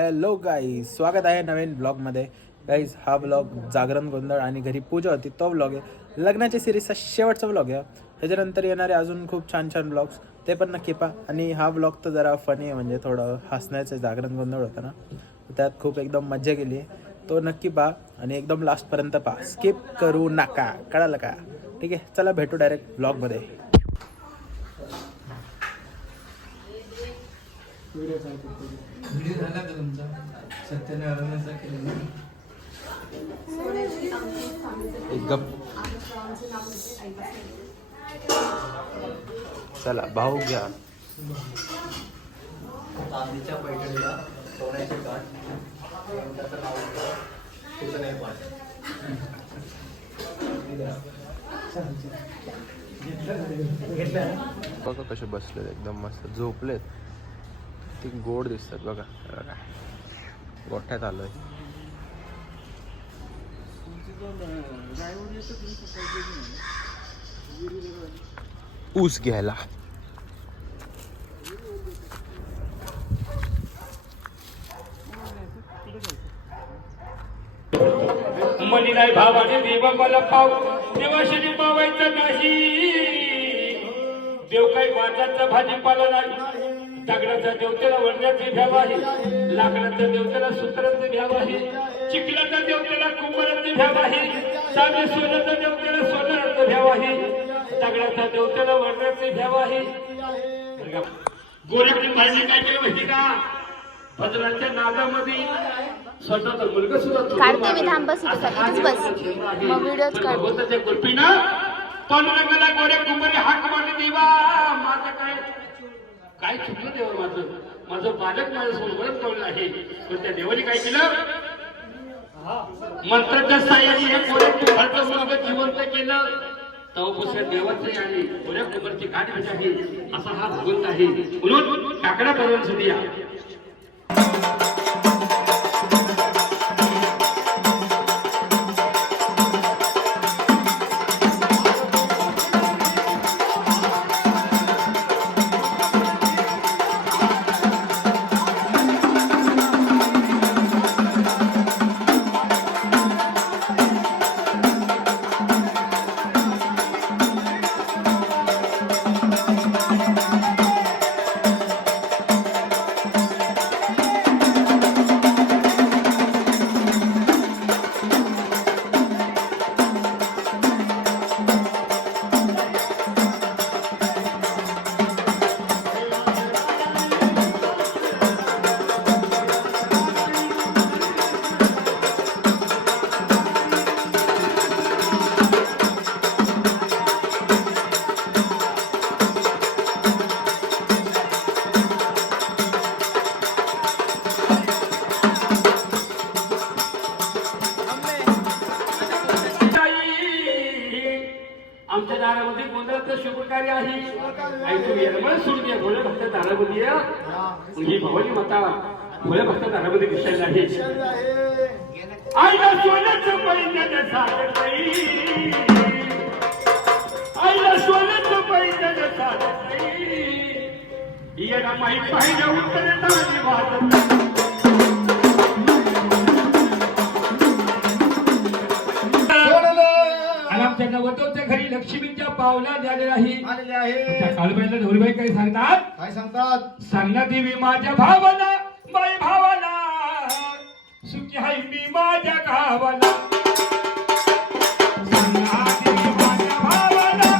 Hello guys, स्वागत आहे नवीन ब्लॉगमध्ये. गाईज, हा ब्लॉग जागरण गोंधळ आणि घरी पूजा होती तो ब्लॉग आहे. लग्नाच्या सिरीजचा शेवटचा ब्लॉग आहे. ह्याच्यानंतर येणारे अजून खूप छान छान ब्लॉग्स ते पण नक्की पहा. आणि हा ब्लॉग तर जरा फनी आहे, म्हणजे थोडं हसण्याचं जागरण गोंधळ होतं ना, त्यात खूप एकदम मजा केली आहे. तो नक्की पहा आणि एकदम लास्टपर्यंत पहा, स्किप करू नका. कळालं का? ठीक आहे, चला भेटू डायरेक्ट ब्लॉगमध्ये. व्हिडिओ झाला का तुमचा सत्यनारायणाचा केलेला? एकदम चला भाऊ घ्या. चांदीच्या पैठणीला सोन्याचे काठ त्याचं नाव तुझं नाही पाठ. बघा कसे बसलेत, एकदम मस्त झोपलेत. ती गोड दिसतात बघा. गोठ्यात आलोय. ऊस घ्यायला. मनी नाही भावाने देव मला पाव देवाशी पावायचं नाही. देव काही माताचा भाजीपाला नाही. दगडाचा देवतेला वरण्याची भ्याव आहे. लाकडाच्या देवतेला सूत्राची भ्याव आहे. चिखलाच्या देवतेला कुंभाराची भ्याव आहे. चांदी सोन्याच्या देवतेला सोनाराचं भ्याव आहे. दगडाच्या देवतेला वरण्याची भ्याव आहे. गोरेकडे पाहिजे काय केलं माहिती का? भजनाच्या नादामध्ये स्वतःचा मुलगा सुद्धा काढते मी. थांब, बस इथेच बस, मग व्हिडिओच काढ. भगवंताच्या कृपेनं पांडुरंगाला गोरे कुंभारी हाक मारली. देवा माझं काय चुकलं देवा, माझं बालक माझ्या सोबत पडलं आहे. पण त्या देवाने काय केलं? मंत्राच्या साह्याने हे गोरे कुंभारचं मुलगा जिवंत केलं. तेव्हापासून देवाचे आणि गोऱ्या कुंभारची गाठ कशी आहे असा हा भगवंत आहे. म्हणून टाकडा पर्यंत सुद्धा आमच्या दारामध्ये गोंधळाचं शुभ कार्य आहे. सोडून द्या. भोळ्या भक्त दारामध्ये ही भवानी माता भोळ्या भक्त दारामध्ये दिसायला आहे. आईला सोन्याचं पैंजण साधत नाही. आईला सोन्याचं पैंजण साधत नाही. याला माहीत पाहिजे उत्तर ताली वाजत. आमच्या नवतोच्या घरी लक्ष्मीच्या पावला झालेला आहे. काळबाईला ढोलबाई काय सांगतात? काय सांगतात? सांगना देवी माझ्या भावाला, बाई भावाला, सुखी हाय मी माझ्या गावाला. सांगना देवी माझ्या भावाला,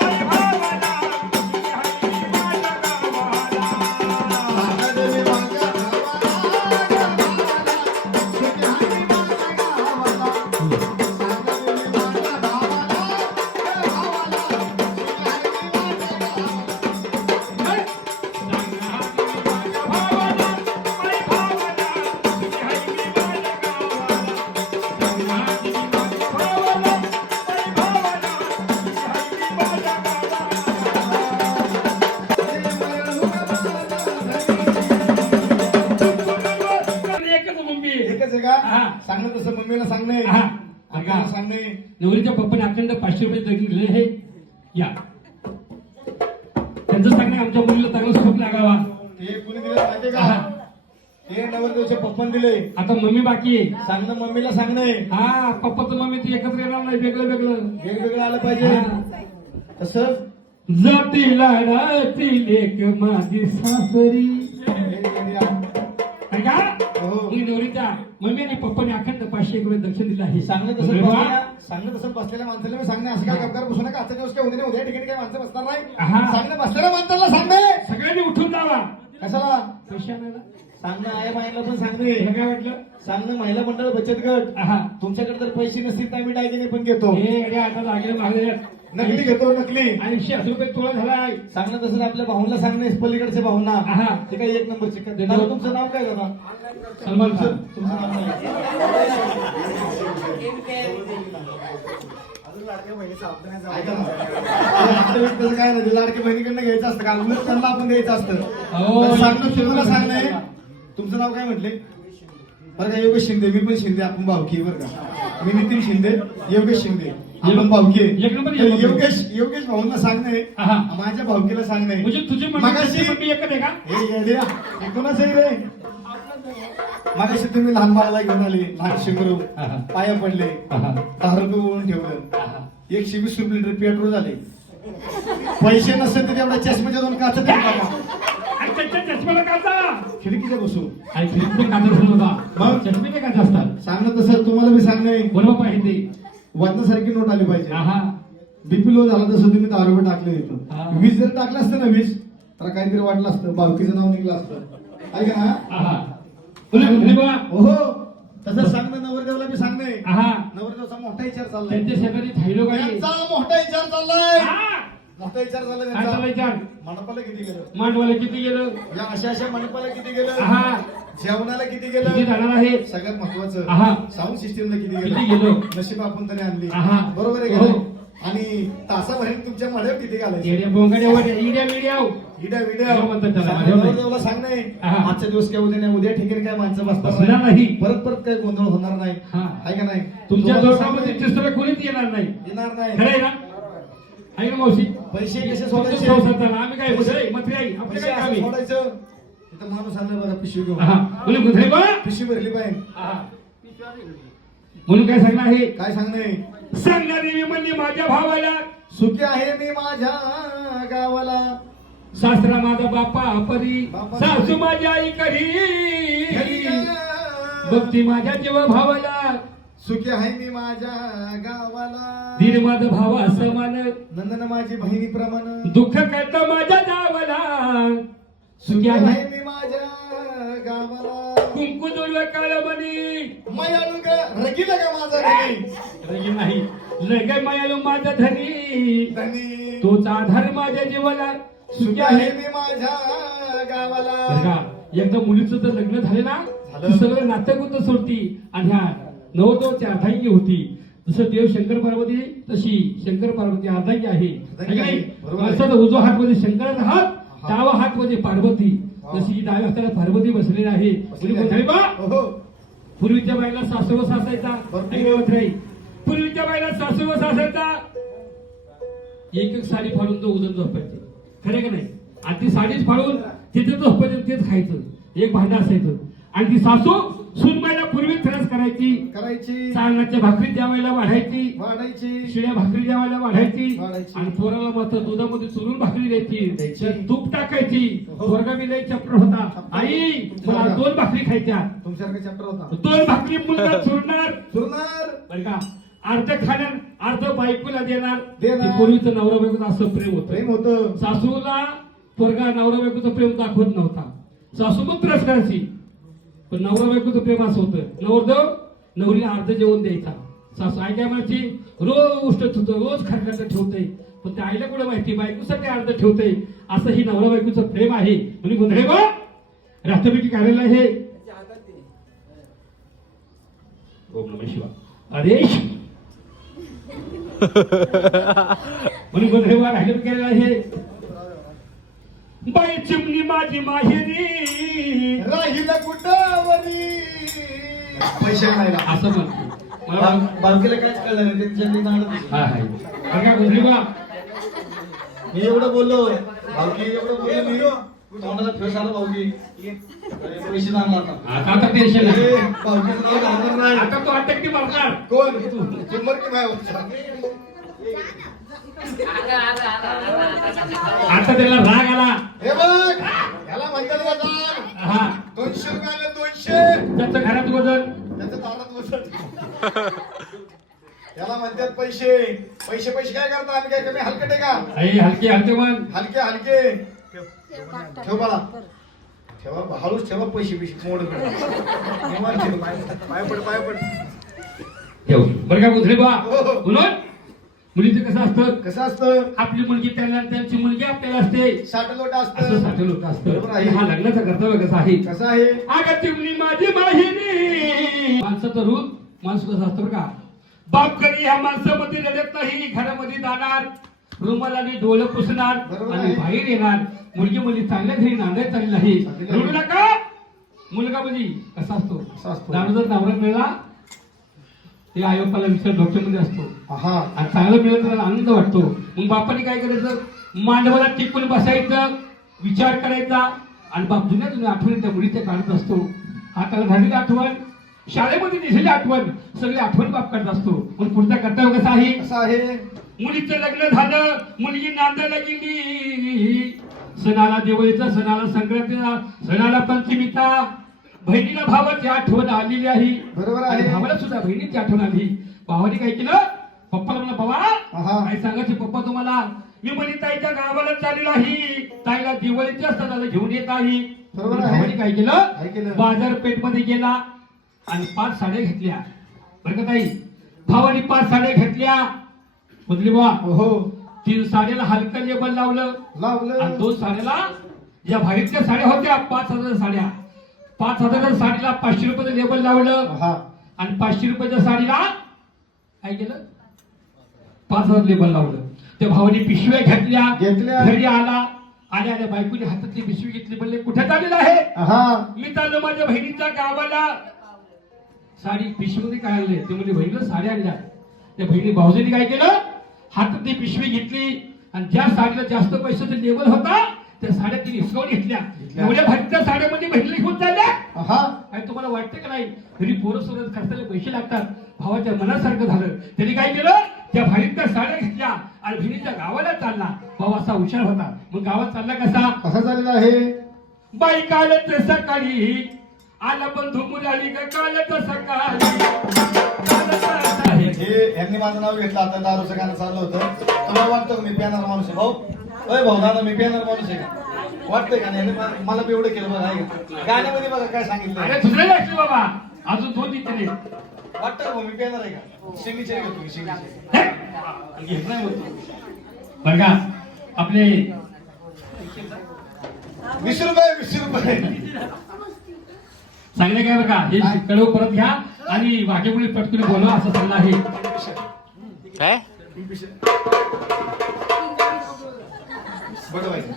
बाई भावाला, सुखी हाय मी माझ्या गावाला. सांगा देवी माझ्या भावाला, सुखी हाय मी माझ्या गावाला. सांगणं तसं मम्मीला सांगणे, आम्हाला सांगणे. नवरीच्या पप्पाने अखंड 500 रुपये दिले हे या. त्यांचं सांगणे आमच्या मुलीला चांगला सुख लागावा. हे कुणी दिलं माहितीये का? हे नवरदेवच्या पप्पान दिले. आता मम्मी बाकी आहे. सांगणं मम्मीला सांगणं. हा पप्पाचं मम्मी ती एकत्र येणार नाही, वेगळं वेगळं वेगवेगळं आलं पाहिजे. तसंच जाती लाडाची लेक माझी सासरी. काय का हो. ही नवरीच्या मम्मी आणि पप्पाने अखंड 500 रुपये दक्षिण दिलं आहे. सांगणं तसं अरे वा. सांगणं तसं बसलेल्या माणसाला मी सांगणे असं काय गपकार बसू नका. आजच्या दिवस काय उद्या उद्या ठिकाणी काय माणसं बसणार नाही. हा. सांगणं बसलेल्या माणसाला सांगणे. सगळ्यांनी उठून जावा. कशाला पैसे आणायला. सांगणं आहे महिला पण सांगणे. हे काय वाटलं? सांगणं महिला मंडळ बचत गट. हा. तुमच्याकडे जर पैसे नसतील तर आम्ही डायगिने पण घेतो. हे अरे आता लागले मागले नकली घेतो नकली. 80 रुपये तोळा झालाय. सांगणं तसं आपल्या भाऊंना सांगणे पलीकडच्या भाऊंना. हा. ते काही एक नंबर चिकन. दादा तुमचं नाव काय दादा? सलमान खान. तुमचं नाव काय? ऐका ना. आपल्या वेळेस तसं काय नाही. लाडक्या बहिणीकडनं घ्यायचं असतं का? उलट त्यांना आपण द्यायचं असतं. हो. तर सांगणं तुम्हाला सांगणे. तुमचं नाव काय म्हटले? बरं का योगेश शिंदे. मी पण शिंदे. आपण भावकी बरं का. मी नितीन शिंदे, योगेश शिंदे. आपण भावकी. एक नंबर योगेश भाऊंना सांगणे. हा. माझ्या भावकीला सांगणे. म्हणजे तुझी मगाशी मम्मी एकच आहे का? हे येड्या, हे कोणाचं आहे रे? मगाशी तुम्ही लहान बाळाला घेऊन आले. लहान शिंगरू पाया पडले. 10 रुपये ओळून ठेवलं. 120 लिटर पेट्रोल झाले. पैसे नसेल तर तेवढा चष्म्याच्या 2 काचा आणि त्याच्या चष्म्याला काचा खिडकीच्या बसू. आणि खिडकीचे काचा असतात बाबा. मग? चष्म्याचे काचा असतात. सांगणं तसं तुम्हाला मी सांगणे. बरोबर पाहिजे. वजनासारखी नोट आली पाहिजे. हा. बीपी लो झाला तसं तुम्ही 10 रुपये टाकले हा. इथं. 20 जर टाकलं असतं ना 20 तर काहीतरी वाटलं असतं. बावकीचं नाव निघलं असतं. ऐका ना. हा. बोला बा. हो तसं सांगणं नवरदेवाला मी सांगणे. हा. नवरदेवाचा मोठा विचार चाललाय. त्यांच्या शेजारी थायलो गाडी. त्यांचा मोठा विचार चाललाय. हा. मोठा विचार चाललाय काय चाललंय त्यांचा. विचार? मंडपाला किती गेलं? मांडवाला किती गेलं? या अशा मंडपाला किती गेलं? हा. जेवणाला किती किती गेलं? जाणार आहे? सगळ्यात महत्वाचं हा. साऊंड सिस्टीमला किती किती गेलं? गेलं? नशीब आपण तरी आणली. हा. बरोबर आहे हो. का? आणि तासाभरात तुमच्या मड्यावर किती घालायचे? येड्या बोंगाड्या वाड्या, इड्या मिड्या. हिड्या हो म्हणतात त्याला. व्हिडिओ नवरदेवाला सांगणे. हा. आजच्या दिवस काय उद्या नाही. उद्या ठिकाणी काय माणसं बसणार बसणार नाही. परत परत काही गोंधळ होणार नाही. हा. आहे का नाही? तुमच्या तुम्हाला दोघांमध्ये सांगणे. तिसरं कोणीच येणार नाही. येणार खरं नाही. आहे ना? आहे ना मावशी? पैसे कसे तुमचं सोडायचे? संसार झाला. आम्ही काय बोलतोय? मंत्री आई आपलं पैसे काय काम असं आहे? सोडायचं. इथं माणूस आणला बघा पिशवी घेऊन. हा. बोले गुंधळे बा. पिशवी भरली पाहिजे. हा. म्हणून काय सांगणार आहे? काय सांगणे? सांगणारी मी म्हणली माझ्या भावाला. सुखी आहे मी माझ्या गावाला. सासरा माझा बापा परी. बापा सासू माझ्या आई करी. भक्ती माझ्या जीवा भावाला. सुखी आहे मी माझ्या गावाला. धीर माझा भावा समान. नंदन माझी बहिणी प्रमाण. दुःख करता माझ्या जावाला. सुखी सुखी आहे आहे मी माझ्या गावाला. कुंकू दुर्व काळमणी. मायाळू ग रगीला का माझा धनी. रगी नाही लग मायालो माझा धनी. धनी तोच आधार माझ्या जीवाला. सुखी आहे मी माझ्या गावाला. बघा, एकदा मुलीचं जर लग्न झाले ना झालं. ती सगळं नाटक होतं सोडती. आणि ह्या नवरदेवाची अर्धांगी होती. जसं देव शंकर पार्वती तशी शंकर पार्वती अर्धांगी आहे. अर्धांगी आहे. बरोबर आहे. असं उजवा हात मध्ये शंकराचा हात, डावा हात मध्ये पार्वती. जशी ही डाव्या हाताला पार्वती बसलेली आहे. बसलेली मुली आहे. बा. हो. पूर्वीच्या बाईला सासू सासायचा. बरोबर. ऐका मंत्री, पूर्वीच्या बाईला सासू सासायचा. एक एक साडी फाडून तो उजन झोपायचे. खरे का नाही? आणि ती साडीच फाडून तिथे झोपायचं तेच खायचं. एक भांडं असायचं. आणि ती सासू सुनबाईला पूर्वी त्रास करायची. करायची. चालण्याच्या भाकरी ज्यावेळेला वाढायची. वाढायची. शिळ्या भाकरी ज्यावेळेला वाढायची. वाढायची. आणि पोराला मात्र दुधामध्ये चुरून भाकरी द्यायची. द्यायची. त्यात तूप टाकायची. हो. पोरगा बी लय चप्र होता. आई मला 2 भाकरी खायच्या. तुमच्यासारखा चॅप्टर होता. 2 भाकरी मुलगा चुरणार. सुरणार. बरं का? अर्ध खाणार अर्ध बायकोला देणार. देणार. ते पूर्वीचं नवरा बायकोचं असं प्रेम होतं. प्रेम होतं. सासूला पोरगा नवरा बायकोचं प्रेम दाखवत नव्हता. सासू पण त्रास करायची. पण नवरा बायकोचं प्रेम असं होतं. नवरदेव नवरीला अर्ध जेवण द्यायचा. सासू आई काय म्हणायची? रोज उष्टत होतं, रोज खरखर ठेवतंय. पण त्या आईला कुठं माहिती बायकोसाठी अर्ध ठेवतंय. असं ही नवरा बायकोचं प्रेम आहे. म्हणजे गुंधळे बा राष्ट्रपती कार्यालय हे. ओम नमः शिवाय. अरे म्हणून गुंधळे बा राष्ट्रपती कार्यालय हे. बाई चिमणी माझी माहेरी. राहिला कुटावरी. पैसे आणायला. असं म्हणते मला. बालकीला काहीच कळलं नाही. त्यांच्याकडे नाणं. हा हाय. बघा गुंधळे बा मी एवढं बोललो. बालकी एवढं बोललो मी. तोंडाला फेस आला भाऊजी पैसे आणला आता आता टेन्शन नाही ए, भाऊजीचं नाव घालणार नाही आता तो अटकती मारणार कोण शंभर की माझ्या आता त्याला राग आला हे बघ याला म्हणतात का दान? हा 200 रुपयाला 200 त्याचं घरात वजन त्याचं दारात बसत याला म्हणतात पैसे पैसे पैसे काय करता आम्ही काय कमी हलकट आहे का आई हलके हलके मन हलके हलके ठेव बाळा ठेवा हळूच ठेवा पैसे पैसे मोड पाय पड ठेव बरं का बुधरे बा हो, हो. बोलून मुलीचं कसं असतं कसं असतं आपली मुलगी त्याला त्यांची मुलगी आपल्याला असते साठलोट असं असतं साठे लोक असतं बरोबर आहे. हा लग्नाचं कर्तव्य कसं आहे कसं आहे अगं चिमणी माझी माहिनी माणसाचं रूप माणूस कसं असतं बरं का बाप कधी ह्या माणसामध्ये रडत नाही घरामध्ये जाणार रुमालाने डोळं पुसणार बरोबर आणि आहे. बाहेर येणार मुलगी मुली चांगल्या घरी नांदायला चालली नाही चांगली नाही. रडू नका मुलगा मुली कसा असतो कसा असतो? दारू जर नवरा मिळाला ते आयोपाला विचार डोक्यामध्ये असतो हा आणि चांगलं मिळालं तर आनंद वाटतो मग बापाने काय करायचं मांडवाला टिकून बसायचं विचार करायचा आणि बाप जुन्या जुन्या आठवणी त्या मुलीच्या काढत असतो हाताला झालेली आठवण शाळेमध्ये दिसलेली आठवण सगळी आठवण बाप करत असतो पण पुढचा कर्तव्य कसा आहे कसं आहे मुलीचं लग्न झालं मुलगी नांदायला गेली सणाला दिवाळीचा सणाला संक्रांतीचा सणाला पंचमीचा बहिणीला भावाची आठवण आलेली आहे बरोबर आणि आहे भावाला सुद्धा बहिणीची आठवण आली भावाने काय केलं पप्पाला म्हणलं बाबा आहा. काय सांगायचे पप्पा तुम्हाला मी म्हणे ताईच्या गावाला चाललेलो आहे ताईला दिवाळीच्या सणाला घेऊन येत आहे बरोबर आहे. भावाने काय काय केलं? केलं बाजारपेठ मध्ये गेला आणि 5 साड्या घेतल्या बरं का ताई भावाने 5 साड्या घेतल्या बदली बा हो 3 साड्याला हलकं लेबल लावलं आणि लावलं 2 साड्याला या भारीतल्या साड्या होत्या 5,000 साड्या 5,000 साडीला 500 रुपयाचं लेबल लावलं हा आणि 500 रुपयाच्या साडीला काय केलं 5,000 लेबल लावलं त्या भावाने पिशव्या घेतल्या. घरी आला आल्या बायकोने हातातली पिशवी घेतली म्हणले कुठे चाललेलं आहे हा मी चाललो माझ्या बहिणीच्या गावाला साडी पिशवीमध्ये काय आणले ते म्हणजे बहिणीला साड्या आणल्या त्या बहिणी भाऊजीने काय केलं हातातली पिशवी घेतली आणि ज्या साडीला जास्त पैशाचं लेबल होता त्या साड्या तिने हिसकावून घेतल्या एवढ्या भारीच्या साड्या म्हणजे बहिणीला घेऊन चालल्या हा काय तुम्हाला वाटतं का नाही घरी पोरं सोडत खर्चाला पैसे लागतात भावाच्या मनासारखं झालं त्यांनी काय केलं त्या भारीतल्या साड्या घेतल्या आणि बहिणीच्या गावाला चालला भाऊ असा हुशार होता मग गावात चालला कसा कसा झालेला आहे बाई कालच सकाळी आला बंधू मुलाली ग कालच सकाळी हे यांनी माझं नाव घेतलं आता दारूचं गाणं चाललं होतं तुम्हाला वाटतं का मी पियानार माणूस आहे भाऊ अय भाऊ दादा मी पियानार माणूस आहे का वाटतंय का नाही मला बी एवढं केलं बघा आहे का गाण्यामध्ये बघा काय सांगितलं अरे दुसरे लागले बाबा अजून 2 दिवस वाटतं का भाऊ मी पियानार आहे का सिग्नेचर घेतो मी सिग्नेचर घेत नाही होतो बरं का आपले 20 रुपये चांगले काय बरं का हे कळव परत घ्या आणि वाक्यमुळे पटकन बोलवा असं सल्ला आहे काय बघायचं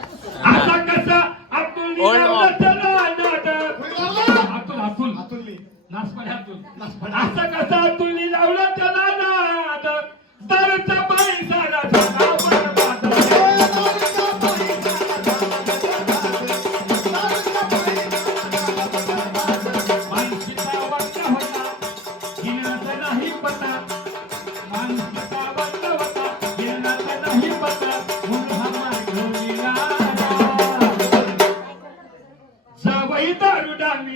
असा कसा अतुल अतुल अतुलनी नासपणे अतुल असा कसा अतुल लावलं त्याला नाद दारूचा पैसा दारू डामी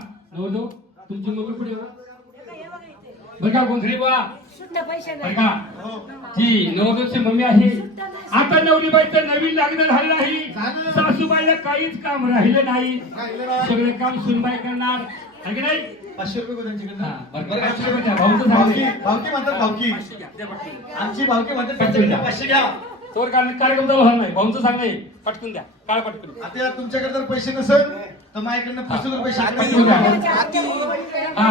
तुमची मम्मी कुठे बघा गोंधळी बा बघा जी नवरदेवची मम्मी आहे आता नवरीबाईचं नवीन लग्न झालं नाही सासूबाईला काहीच काम राहिलं नाही सगळं काम सुनबाई करणार आहे की नाही 500 रुपये त्यांच्याकडे हा, बरं, 500 रुपये द्या. भाऊचं सांगितलं. भावकी म्हणतात भावकी आमची भावकी म्हणतात 500 घ्या तोवर कार्यक्रम चालू होणार नाही भाऊचं सांगणे पटकून द्या काळ पटकून आता यार तुमच्याकडे जर पैसे नसेल तर माझ्याकडनं 500 रुपये पटकून द्या. शासनाने हा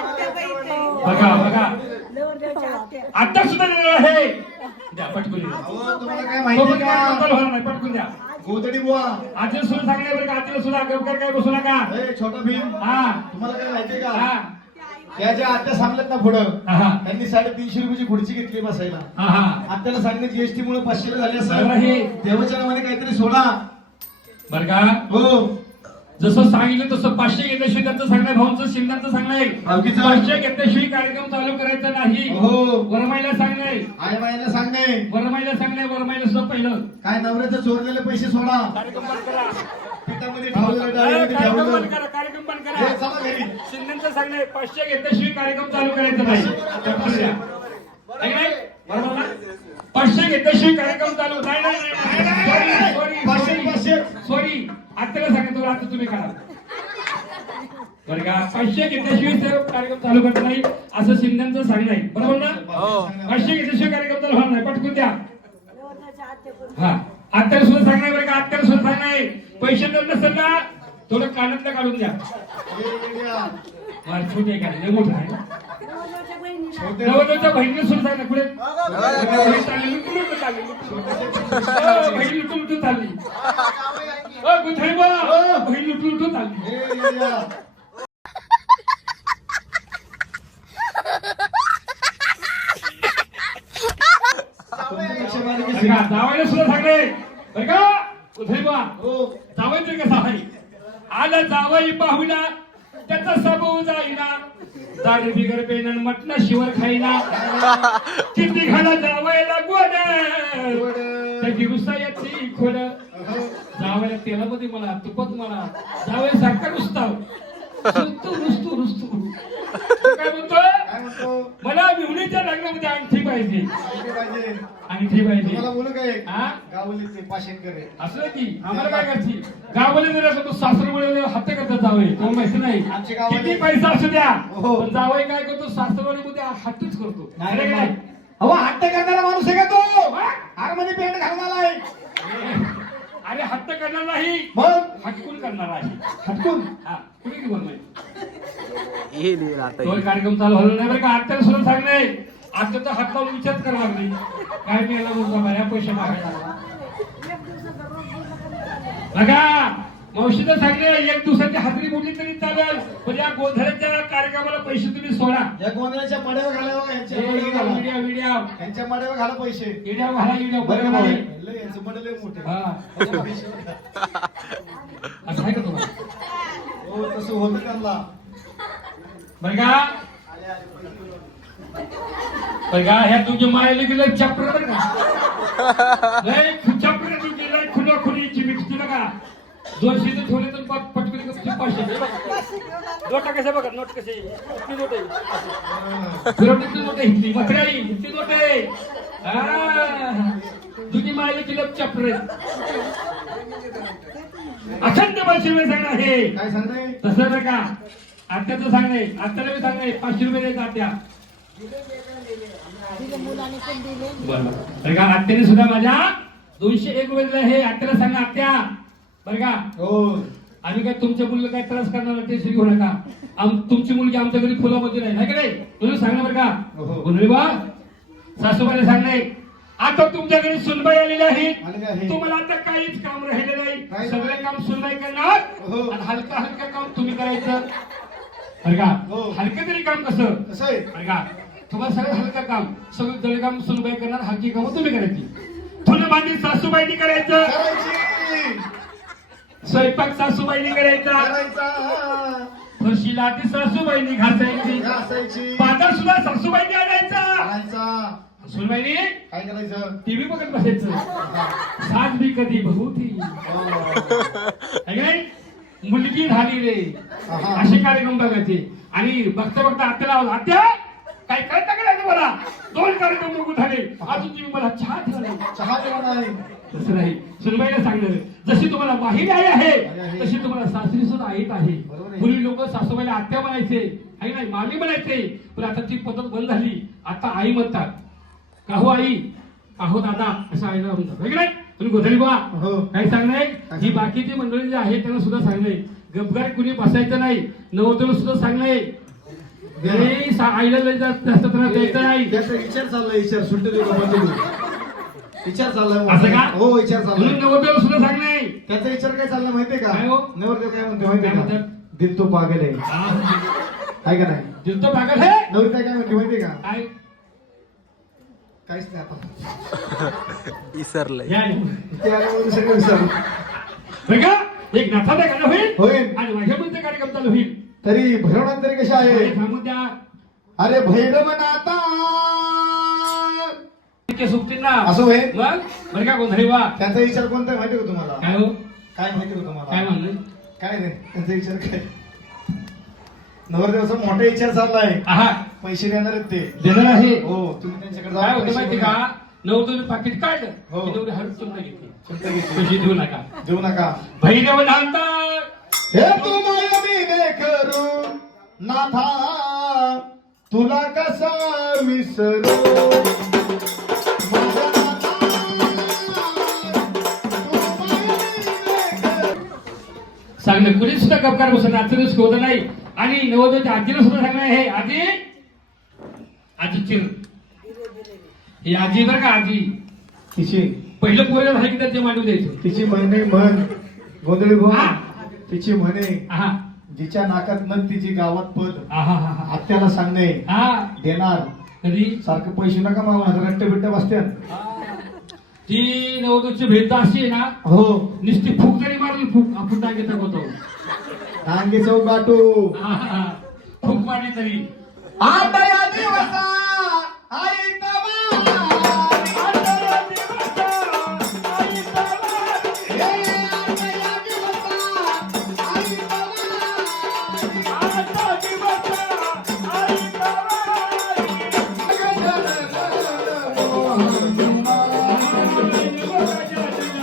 बघा बघा आता सुद्धा लिहिलेलं आहे. द्या पटकून द्या. अहो, तुम्हाला काय तो माहिती पण काय का नंतर होणार नाही, पटकून द्या. गोदडी बुवा आजीला सुद्धा सांगले बरं का, आजीला सुद्धा गपकर काय बसू नका. ए, छोटा भीम हा तुम्हाला काय माहिती हा का त्या ज्या आत्या सांगल्यात ना पुढं हा त्यांनी 350 रुपयाची खुर्ची घेतली बसायला हा हा आत्याला सांगितलं जीएसटी मुळे 500 झाले बरोबर आहे. असं देवाच्या नावाने काहीतरी सोडा बरं का. हो जसं सांगितलं तसं 500 घेतल्याशिवाय त्यांचं सांगणं, भाऊंचं शिंदाचं सांगणं भावकीचं. 500 घेतल्याशिवाय कार्यक्रम चालू करायचा नाही. हो वरमाईला सांगणे, आई बाईला सांगणे वरमाईला सांगणे, वरमाईला सुद्धा पहिलं काय नवऱ्याचं चोरलेले पैसे सोडा कार्यक्रम बंद करा. पिठामध्ये ठेवलेलं डाळीमध्ये कार्यक्रम ठेवलेलं बंद करा, कार्यक्रम बंद हे करा. चला घरी शिंदेचं सांगणे 500 घेतल्याशिवाय कार्यक्रम चालू करायचा नाही. लक्षात द्या. आहे की नाही? बरोबर ना? 500 घेतल्याशिवाय कार्यक्रम चालू नाही नाही नाही, नाही सॉरी 500. सॉरी आत्याला सांगितलं आता तुम्ही करा. बरं का 500 घेतल्याशिवाय ते कार्यक्रम चालू करत नाही असं शिंदेचं सांगणं आहे. बरोबर ना? 500 घेतल्याशिवाय कार्यक्रम चालू होणार नाही. पटकून द्या. हा आत्याला सुद्धा सांगणार बरं का, आत्याला सुद्धा सांगणार पैसे जर नसेल ना थोडं कानातलं काढून द्या. मला छोटे काय लय मोठं आहे. नवरदेवाच्या बहिणीला सुद्धा सांगा पुढे बहीण चालली लुटू लुटू चालली बहीण लुटू लुटू चालली. गुथाई बा बहीण लुटू लुटू चालली. जावायला सुद्धा सांगणे बरं का गुथाई बा जावायचं कसं आहे. आला जावाई पाहुणा त्याचा सबू जाईना दाढी बिगर पेन मटण शिवर खाईना किती घाला जावायला गोड त्याची रुसायाची खोड जावायला तेलामध्ये म्हणा तुपत म्हणा जावायला सारखा रुसताव रुसतो रुसतो रुसतो. काय म्हणतो मला मिवणीच्या लग्नामध्ये अंगठी पाहिजे अंगठी पाहिजे. तुम्हाला बोलू काय हा गावलीचे पाषाण करे असं की आम्हाला काय करते गावाला जर असं तो सासरवाडीला हत्या करतात जावई तो माहिती नाही आमच्या गावाला- किती पैसा असू द्या हो. पण जावई काय करतो सासरवाडीमध्ये हत्याच करतो. नाही, अरे नाही. काय? अहो हट्ट करणारा माणूस आहे का तो हा? हारमोनी पॅन्ट घालून आलाय अरे हत्या करणार नाही मग हटकून करणार आहे. हटकून हा कुठे घेऊन नाही तो कार्यक्रम चालू झाला नाही बरं का. आत्याला सुद्धा सांगणे आता तर हात लावून विचार करावा लागली काय मिळाला बोलतो बऱ्या पैसे मागायला. बघा मावशीचं सांगणे एक दिवसाची हाजरी बोलली तरी चालेल पण या गोंधळाच्या कार्यक्रमाला पैसे तुम्ही सोडा. या गोंधळाच्या मड्यावर घालावं यांच्या हे मड्यावर घाला. व्हिडिओ व्हिडिओ यांच्या मड्यावर घाला पैसे व्हिडिओ घाला व्हिडिओ बरं बरं का नाही. बाई? लय यांचं मड लय मोठं हा यांच्या पैसे- असं आहे का तुम्हाला हो तसं होतं त्यांना बरं का. बरं का ह्या तुझ्या मायला गेलं चप्र बरं का लय चप्र तू गेलाय खुला खुलीची मिक्स तुला का 200 तर ठेवले तर पटकन 500 नोटा कशा बघा नोट कशी इतकी नोट आहे फिरवणीची नोट आहे इतकी मकराई इतकी नोट आहे. तुझी मायला गेलं चप्र अखंड भाषेमध्ये सांगणार हे काय सांगताय तसं बरं का. आत्याचं सांगणे आत्याला मी सांगणे 500 रुपये द्यायचं आत्या. बरं बरं का आत्याने सुद्धा माझ्या 201 रुपये दिले हे आत्याला सांगा आत्या बरं का. हो आम्ही काय तुमच्या मुलीला काय त्रास करणार नाही, ते घेऊ नका. तुमची मुलगी आमच्या घरी फुलामध्ये नाही का नाही तुम्ही सांगणार बरं का. गुणवी बा सासूबाईला सांगणे आता तुमच्या घरी सुनबाई आलेली आहे तुम्हाला आता काहीच काम राहिलं नाही सगळे काम सुनबाई करणार आणि हलका हलका काम तुम्ही करायचं बरं का. हलकं तरी काम कसं कसं आहे बरं का. तुम्हाला सगळं हलकं काम सगळं जड काम सुनबाई करणार हलकी कामं तुम्ही करायची. थोडं भांडी सासूबाईनी करायचं करायची स्वयंपाक सासूबाईनी करायचा करायचा फरशी लाटी सासूबाईनी घासायची घासायची बाजार सुद्धा सासूबाईनी आणायचा करायचा सुनबाईनी काय करायचं टीव्ही बघत बसायचं साज बी कधी बघूती मुलगी झाली रे असे कार्यक्रम बघायचे आणि बघता बघता आत्याला आवाज आत्या काय कळतं का नाही तुम्हाला 2 कार्यक्रम बघू झाले अजून तुम्ही मला चहा ठेवला नाही. चहा देवा नाही तसं नाही सुनबाईला सांगणार जशी तुम्हाला माहिती आई आहे तशी तुम्हाला सासरी सुद्धा आईत आहे. पूर्वी लोक सासूबाईला आत्या म्हणायचे आई नाही मामी म्हणायचे पण आता ती पद्धत बंद झाली आता आई म्हणतात काहो आई काहो दादा असं आईला म्हणतात नाही तुम्ही गोधडी बा काय सांगणे ही बाकीची मंडळी जी आहे त्यांना सुद्धा सांगणे गपगार कुणी बसायचं नाही नवरदेवाला सुद्धा सांगणे घरी आईला लय जास्त त्रास द्यायचा नाही. त्याचा विचार चाललाय, विचार सुट्टी देऊ का बंद देऊ? विचार चाललाय असं का? हो विचार म्हणून चाललाय. नवरदेव सुद्धा सांग नाही. त्याचा विचार काय चालला माहितीये का? काय हो? नवरदेव काय म्हणतो माहितीये काय का? म्हणतात? दिल तो पागल आहे. आहे का नाही? दिल तो पागल है. नवरी काय म्हणते माहितीये का? काय काहीच नाही आता. विसरलंय. या ते आल्यामुळे सगळं विसरलं. बरं का? एक नाथाचा गाणं होईल होईल. आणि माझ्यामध्ये कार्यक्रम चालू होईल. तरी भैरवनाथ तरी कशा आहे? सांगून द्या अरे भैरवनाथा इतके सुटतील ना. असं होईल. मग बरं का गोंधळी वा. त्यांचा विचार कोणता आहे माहिती का तुम्हाला? काय हो काय माहिती का काय तुम्हाला? म्हणलं काय नाही त्यांचा विचार काय? नवरदेवाचा मोठा विचार चाललाय. आहा पैसे देणार आहेत ते. देणार आहे. हो तुम्ही त्यांच्याकडे काय जाऊन होतं पैसे माहिती घेऊन का? या. नवरदेव पाकिट काढलं हो. की नवरी हळूच चिंता घेतली. चिंता घेतली. पैसे देऊ नका. देऊ नका. भैरव नांदा हे तू मायमीने करू नाथा तुला कसा विसरू माझा नाथा, तू मायमीने करू. सांगणं कुणी सुद्धा गपकार बसून आजच होत नाही. आणि नवरदेवच्या आजीला सुद्धा सांगणं हे आजी आजी चिर ही आजी बरं का आजी तिची पहिलं पोरं झालं की त्याचे मांडू द्यायचं. तिची म्हणे म्हण गोंधळी भाऊ. हा. तिची म्हणे आहा जिच्या नाकात मन तिची गावात पद. आहा हा हा आत्याला सांगणे हा देणार कधी सारखं पैसे नका मागणार रट्टे बिट्टे बसत्यात. ती नवरदेवची भेट अशी आहे ना हो नुसती फूक जरी मारली फूक आपण टाकेत होतो. डांगे चौकाटू आहा, फूक मारली तरी आता या दिवसा आई तवा आता या दिवसा आई तवा हे आता या दिवसा आई तवा आता दिवसा आई तवा.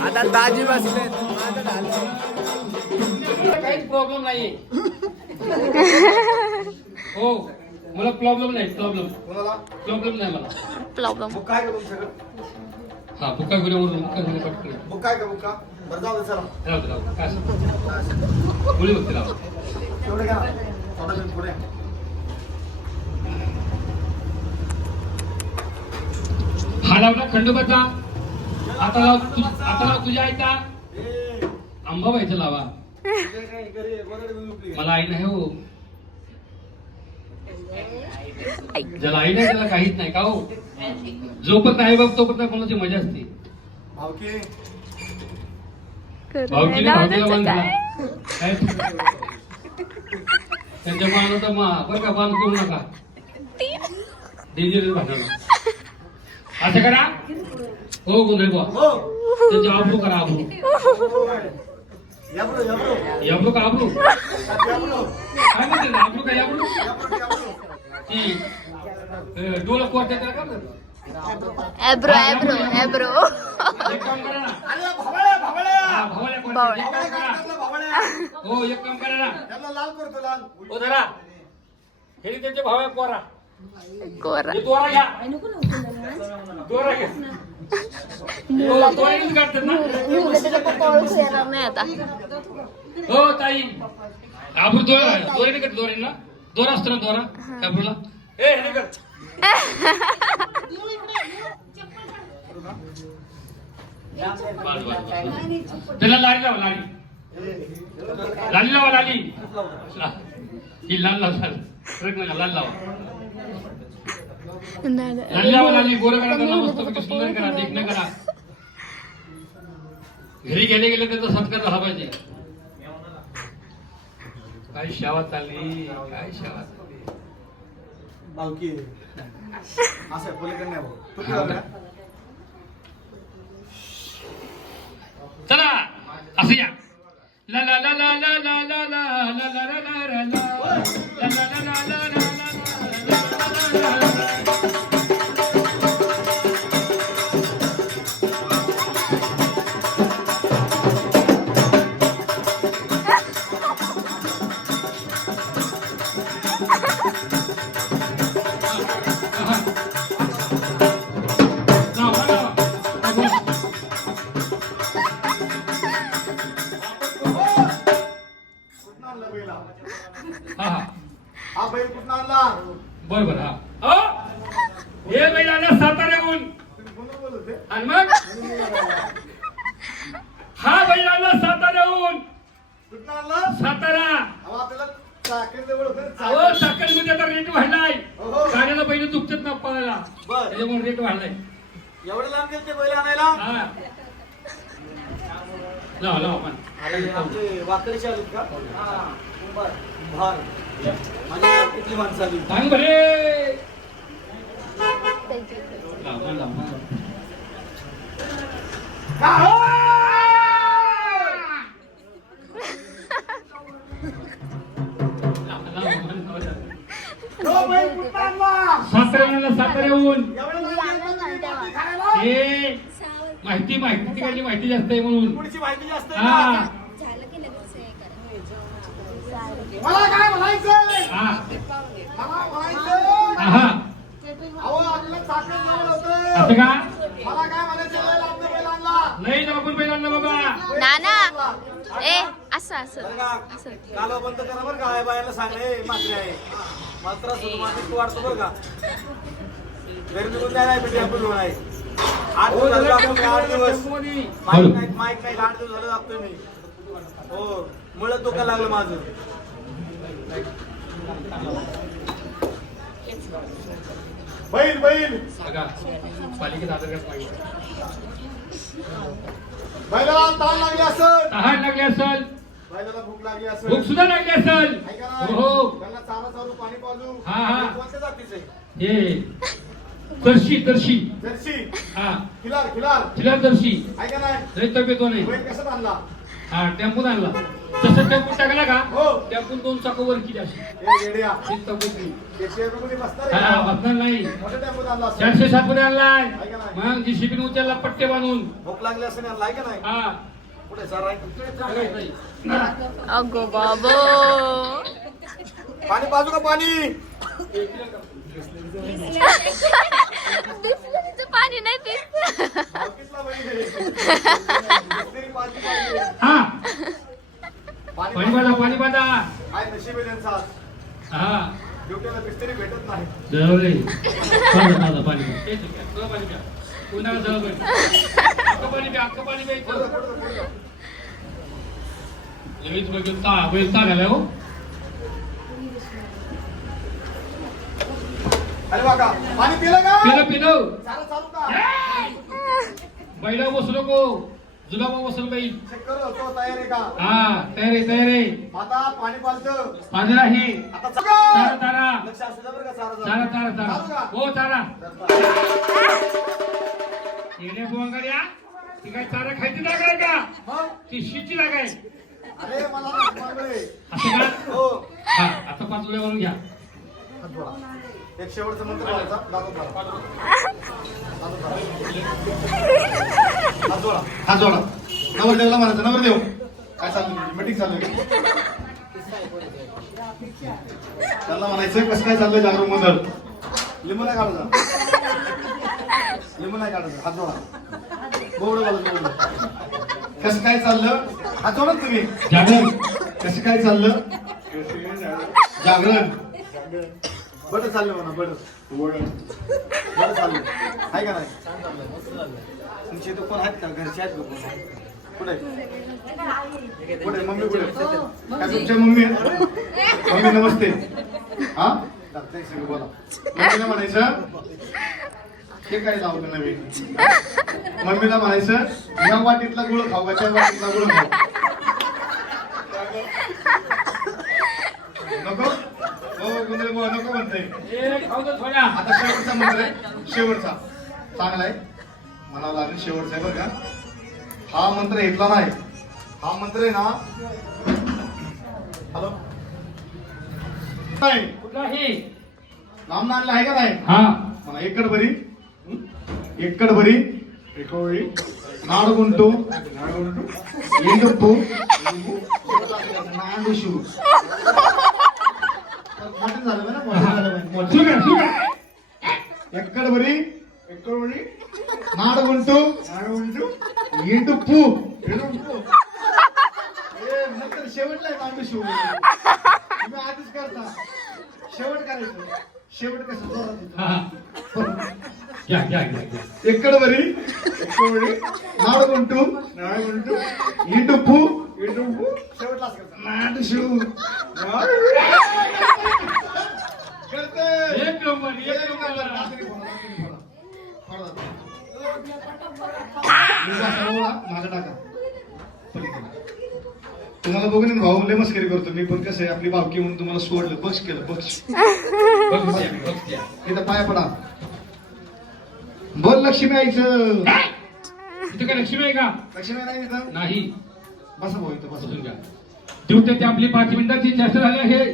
आता दाजी बसले. काहीच प्रॉब्लेम नाहीये. हो मला प्रॉब्लेम नाही. प्रॉब्लेम नाही मला. प्रॉब्लेम काय करू सगळं हा बुक्का गुन्ह्यावरून बुक्का गुन्हे पटकन बुक काय का बुक्का बरं जाऊ दे चला राहू दे, राहू दे. काय असं? मुली बघते राहू. एवढं का थोडा वेळ पुढे हा लावला खंडोबाचा. आता लाव तुझ्या आईचा अंबाबाईचा लावा. मला आई नाही हो. ज्याला आई नाही त्याला काहीच नाही का हो. जोपर्यंत आई बाप तोपर्यंत कोणाची मजा असते. भावकी भाऊकीने भाऊकीला मान दिला. काय त्यांच्या मानाचा बरं का मान करू नका. डेंजर भांडण असं करा. हो गोंधळ बुवा त्यांचे आबरू करा. आबरू याबरू का आबरू काय म्हणते ना आबरू का याबरू ती डोळं कोरते त्याला काय म्हणतात? एब्रो एब्रो एब्रो एक काम करा ना. हा, भावळ्या कोरते. एक काम करा. हो एक काम करा ना. लाल करतो लाल हो जरा हे त्यांचे भाव्या कोरा कोरा हे दोरा घ्या. दोरा घ्या. हो, दोऱ्यानेच काढतात ना. त्याच्या पप्पा ओळखू येणार नाही आता. हो ताई आबरू दोऱ्याने कट दोऱ्याने ना. दोरा असतो ना दोरा आबरूला. ए हे कर. बस, बस, बस. त्याला लाली लावा लाली लावा लाली ही लाल लाव लाल लावा लाली लावा लाली गोरं करा त्याला मस्त सुंदर करा देखणं करा. घरी गेले गेले त्याचा सत्कार झाला पाहिजे. काय शावा चालली काय शावा चालली. भावकी असं पलीकडे नाही भाऊ तू काय होता? चला असं या ला ला ला ला ला ला ला ला ला ला ला ला ला ला ला ला ला ला ला हा बैल कुठं आणला? होते आणि मग हा बैल आला साताऱ्याहून. कुठं आणला सातारा. अहो आपल्याला चाकण जवळ होतं अहो साखर मध्ये आता रेट वाढलाय. हो. गाड्याला पहिले दुखतात ना पळायला, बर. त्याच्यामुळे रेट वाढलाय. एवढं लांब गेले ते बैल आणायला हा लावा लावा पण. अरे आमचे वाकडीचे आलेत का बर भार माझ्या किती माणसं आली सांग बरे. त्याची लावा लावा. साताऱ्याहून हे माहिती तिकडली माहिती जास्त आहे म्हणून. पुढची माहिती जास्त आहे हा का? मला काय म्हणायचंय हा मला म्हणायचंय हा. अहो आपल्याला चाकण जवळ होतं असं का? मला काय म्हणायचं लय लांब बैल आणला नाही आपण पहिल्यांदा बाबा. नाना ए असं असं बरं का? असं कालवा बंद करा बरं का बायाला सांग रे मात्र आहे मात्र मात्र वाढतो बरं का घरी निघून जायला आहे पेटी आपण आहे 8 दिवस झाले आपण 8 दिवस माईक नाही 8 दिवस झाले लागतोय मी हो मुळात दुखायला लागलं माझं बैल बैल बघा पालिकेत आधार कार्ड पाहिजे. बैलाला ताण लागली असं तहान लागली असेल, बैलाला भूक लागली भूक असं सुद्धा लागली असेल. ऐका ना हो त्यांना चारा चालू पाणी पाजू हा, हा. कोणत्या जातीचे हे तरशी जर्सी हा खिलार तिला तरशी ऐका ना लय तब्येत नाही. बैल कसं आणला हा टेम्पून आणला. तसं टेम्पून टाकला का हो टेम्पून 2 चाकं वर केली अशी. ए येड्या एक तब्येत नाही. त्याच्या मध्ये बसणार हा आहे का? बसणार नाही. मोठ्या टेम्पोत आणला असं 407 मध्ये आणलाय. ऐका ना मग जीसीबीने उचलला पट्टे बांधून. भूक लागली असं नाही आणला ऐका नाही हा पुढे सर बघायचं नाही. अगो बाबो पाणी पाजू का पाणी दिसलं तिचं पाणी नाही दिसलं ऑफिसला बैल आहे. मिस्त्री पाणी पाहिजे. हा पाणी पाणी बांधा पाणी बांधा. काय नशीब आहे त्यांचा हा ड्युटीला मिस्त्री भेटत नाही जळवले. पाणी पाणी प्या. तेच प्या. थोडं पाणी प्या. पुन्हा जळवले. अख्खं पाणी प्या. अख्खं पाणी प्यायचं. लगेच बघून बैल चालायला हो. अरे बघा पाणी पिलं का पिलं चालू चालू का बैला बसू नको. जुलाबा बसून बैल. चेक करू तो तयार आहे का हा तयारी आता पाणी पाजतं पाणी नाही. आता चारा चारा लक्ष असू द्या बरं का सारा चारा चारा चालू चारा का? हो चारा. येण्या सुवांगाड्या ती काय चारा खायची जागा आहे का? मग ती शिची जागा आहे. अरे मला मागवलंय. असं का? हो हा आता 5 उड्यावरून घ्या. हात जोडा. एक शेवटचा मंत्र बोलायचा दाखव मला. हात जोडा नवरदेवला म्हणायचं नवरदेव काय चाललं मीटिंग चालू आहे त्याला म्हणायचं कसं काय चाललंय जागरूक मधल लिंबू नाही काढायचा लिंबू नाही काढायचा हात जोडा बोबडं बोला कसं काय चाललं हात जोडा तुम्ही जागरण कसं काय चाललं जागरण बरं चाललं म्हणा बरं चाललं आहे का नाही तुमचे इथं कोण आहेत का घरचे आहेत का कुठे कुठे मम्मी कुठे काय तुमच्या मम्मी मम्मी नमस्ते हा चालतंय सगळं बोला मम्मीला म्हणायचं हे काय लावलं नवीन मम्मीला म्हणायचं या वाटीतला गुळ खाऊ का त्या वाटीतला गुळ खाऊ नको हो गुंडे बुवा नको म्हणते खाऊ दे थोड्या. आता शेवटचा मंत्र आहे शेवटचा चांगला आहे म्हणावं लागेल शेवटचा आहे बरं का हा मंत्र घेतला नाही हा मंत्र आहे ना हॅलो नाही कुठलाही नाम आणलं आहे का नाही हा म्हणा ఎక్కడబరి నాడుగుంటూ ఎందుకు నాందుషు मोठे झालं ना मोठे झालं ఎక్కడబరి నాడుగుంటూ ఎండుపు नंतर शेवटला नांदुशू तुम्ही आधीच करता शेवट करायचं शेवट कसं घ्या घ्या घ्या ఎక్కడబరి नाव गुंटू इडुपू शेवटला असं करतात. नाटशू करते. एक नंबर एक एक नंबर नंबर. रात्री फोडा, रात्री फोडा. मुलगा सर्वला मागं टाका. पलीकडे. तुम्हाला बघून भाऊ लय मस्करी करतो मी, पण कसं आहे आपली भावकी म्हणून तुम्हाला सोडलं, बक्ष केलं, बक्ष. बघ इथं पाया पडा. बोल लक्ष्मी आईचं. इथं काय लक्ष्मी आहे का? लक्ष्मी नाही इथं. नाही. बसा भाऊ इथं बसा. बसून घ्या. दिवट्याची आपली 5 मिनिटाची चर्चा झाली आहे.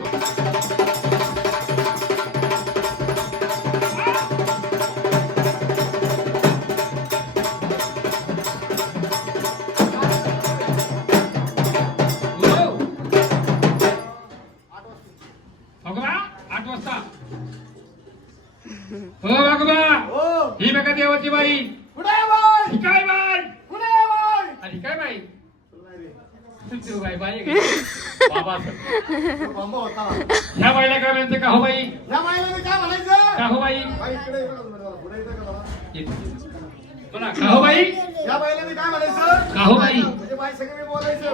भगवा 8 वाजता. हो भगवा, ही बघा देवाची बाई. ही काय बाई? आणि काय बाई? देव बाई बाई आहे का? बाबा सर. बाबा होता. ह्या बाईला काय म्हणायचं का हो बाई? या बाईला मी काय म्हणायचं? का हो बाई? बाई इकडे इकडे पुढे इथं का बघा. बोला का हो बाई? या बाईला मी काय म्हणायचं? का हो बाई? म्हणजे बाई सगळे मी बोलायचं.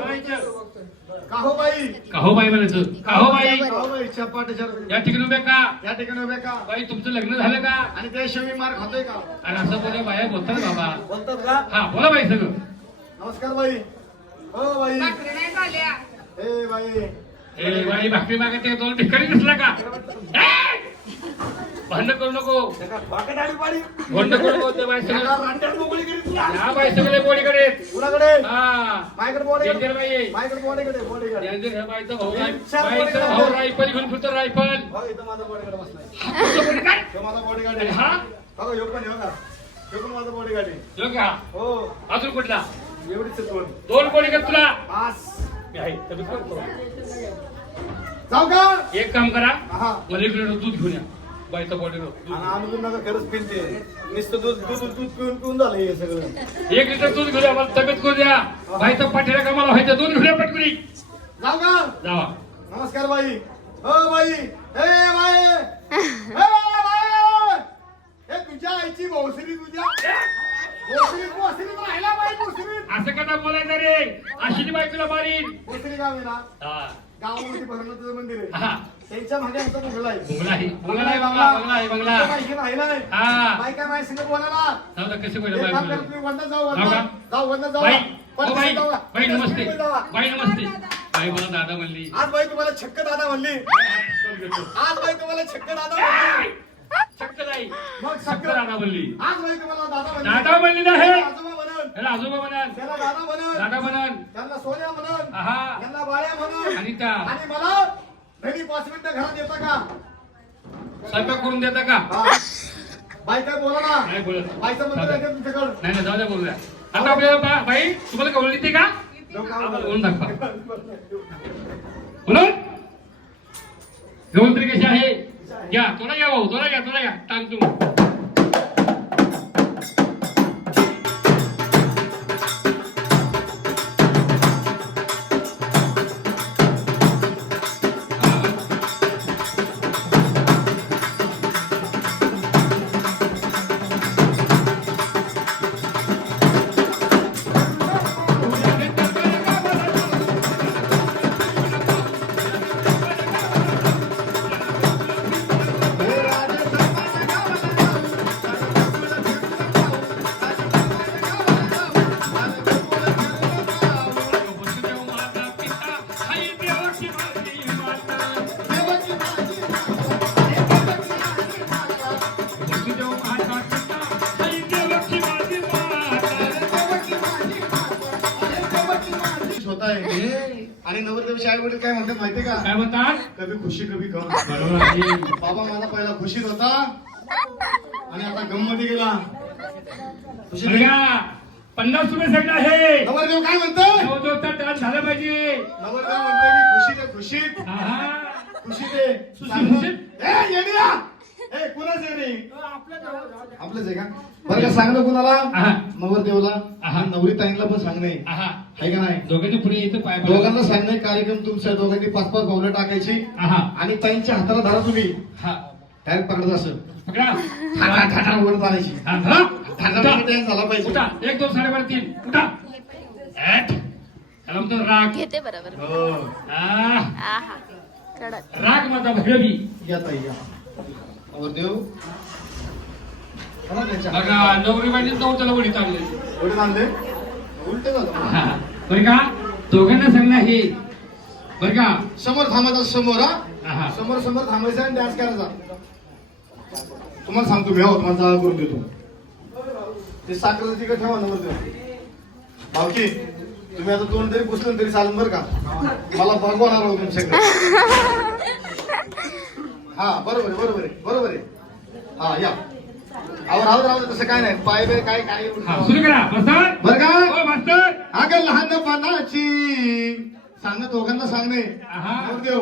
का हो बाई? का हो बाई म्हणायचं. का हो बाई? का हो बाई? चपाट या ठिकाणी उभे का? या ठिकाणी उभे का? बाई तुमचं लग्न झालं का? आणि त्याशिवाय मी मार खातोय का? आणि असं बोला बाया बोलतात बाबा. बोलतात का? हा बोला बाई सगळं. नमस्कार बाई. हो बाई. ए बाई. ए बाई भाकरी मागते 2 ठिकाणी दिसला का? भांडण करू नको. वाकडाडी पाडी. भांडण करू नको. त्या बाई सगळं रांड्यात मोकळी करीत तुला. या बाई सगळे बॉडीकडे. कुणाकडे? हा माझ्याकडे बॉडीकडे. डेंजर बाई आहे. माझ्याकडे बॉडीकडे बॉडीकडे. डेंजर ह्या बाईचा भाऊ आहे. बाईचा भाऊ रायफल घेऊन फिरतो रायफल. हो इथं माझा बॉडीकडे बसलाय. तुझं body काय? तो माझा बॉडीगार्ड आणि आहे. हा बघा ह्यो पण का? ह्यो पण माझा बॉडीगार्ड आहे. जो का? हो अजून कुठला? एवढीच आहे दोन. 2 बॉडी का तुला? पाच. मी आहे. तब्येत करतो. जाऊ का? एक काम करा. हा. मला 1 लिटर दूध घेऊन या. बाईचा बॉडी दूध. आणि आम्ही नका खरंच पिनते. नुसतं दूध दूध दूध पिऊन पिऊन झालं हे सगळं. 1 लिटर दूध घेऊन या. मला तब्येत करू द्या. बाईचा पाठीला कामाला व्हायचं. 2 घेऊन या पटकरी. जाऊ का? जावा. नमस्कार बाई. हो बाई. ए बाई. ए बाई. हे तुझ्या आईची भोसरी तुझ्या. भोसरी भोसरी राहिला बाई भोसरी. असं कसा बोलायचं रे? अशी बाई तुला मारीन. भोसरी गाव आहे ना? हा. गावामध्ये भरणाचं मंदिर आहे. हा. त्यांच्या मागे आमचा बंगला आहे. बंगला आहे. बंगला आहे. बंगला. बंगला आहे. बंगला. तुझ्या बाईशी राहिलाय. हा. बाई काय बाई संग बोलायला. जाऊ दे, कसे बोला एक बाई काम बोला. करा, तुम्ही वंदन जाऊ जाऊ वंदन. का? जाऊ वंदन जाऊ. बाई. पण ओ बाई. जाऊ का? बाई नमस्ते. तुम्ही जावा. बाई नमस्ते. बाई मला दादा म्हणली. आज बाई तुम्हाला छक्क दादा म्हणली. आज बाई तुम्हाला छक्क दादा म्हणली. चक्क नाही. मग चक्क छक्क दादा म्हणली. आज बाई तुम्हाला दादा म्हणली. दादा म्हणली नाही. त्याला आजोबा म्हणन. त्याला आजोबा म्हणाल. त्याला दादा म्हणन. दादा म्हणाल. त्यांना सोन्या म्हणन. आहा. त्यांना बाळ्या म्हणन. आणि त्या आणि मला घरी 5 मिनिटं घरात येता का? स्वयंपाक करून देता का? हा. बाई काय बोला ना. नाही बोलत. बाईचं जाऊ मंदिर द्या. आहे का तुमच्याकडं? नाही नाही जाऊ द्या बोलू द्या. आता आपल्याला बाई तुम्हाला कवळ देते का? जाऊ का? आम्हाला बोलून दाखवा. म्हणून गवळ तरी कशी आहे? घ्या थोडा घ्या भाऊ. थोडा घ्या. थोडा घ्या. टांग तुम्ही. होत आहे. आणि नवरदेवाचे आई वडील काय म्हणतात माहितीये का? काय म्हणतात? कभी खुशी कभी गम. बरोबर आहे. बाबा माझा पहिला खुशीत होता आणि आता गम मध्ये गेला. खुशीत बघा, 50 रुपये सगळं आहे. नवरदेव काय म्हणतोय? नवदोता डान्स झाला पाहिजे. नवरदेव म्हणतोय की खुशीत आहे, खुशीत आहा. खुशीत आहे. खुशीत? ए येड्या! ए कुणाच आहे रे? आपलंच आहे का? बरं का सांगणं कुणाला? आहा. नवरदेवला आहा. आणि नवरी ताईंना पण सांगणे आहा. आहे का नाही? दोघांनी पुढे येतं पाय पडा. दोघांना सांगणे कार्यक्रम तुमच्या दोघांनी 5-5 पावलं टाकायची आहा. आणि ताईंच्या हाताला धरा तुम्ही हा. डायरेक्ट पकडत असं पकडा. ठाठा ठाठा वर चालायची. हा, धरा. भांडणाचा dance झाला पाहिजे. उठा 1 2 3.5 3 उठा ऍट. त्याला म्हणतो राग. घेते बरोबर हो. आहा कडक राग माझा भैरवी. या ताई या. नवरदेव. कोणा त्यांच्या बघा नवरी बाईने त्याला वडी चालले. वडील आणले उलटे झालं. बरं का दोघांना सांगणार हे बरं का समोर थांबायचं समोर हा. हा समोर समोर थांबायचं आणि डान्स करायचा. तुम्हाला सांगतो भेवा तुम्हाला जागा करून देतो. ते साखर तिकडे ठेवा नवरदेव. भावकी तुम्ही आता दोन तरी पुसलं तरी चालेल बरं का. मला भगवणार आहोत तुमच्याकडे. हा बरोबर आहे बरोबर आहे बरोबर आहे. हा या आवर राहू तसं काय नाही पाय बे काय काय हा सुरू करा मास्तर. बरं का हो मास्तर. अगं लहानपणाची सांग दोघांना सांगणे. आहा. नवरदेव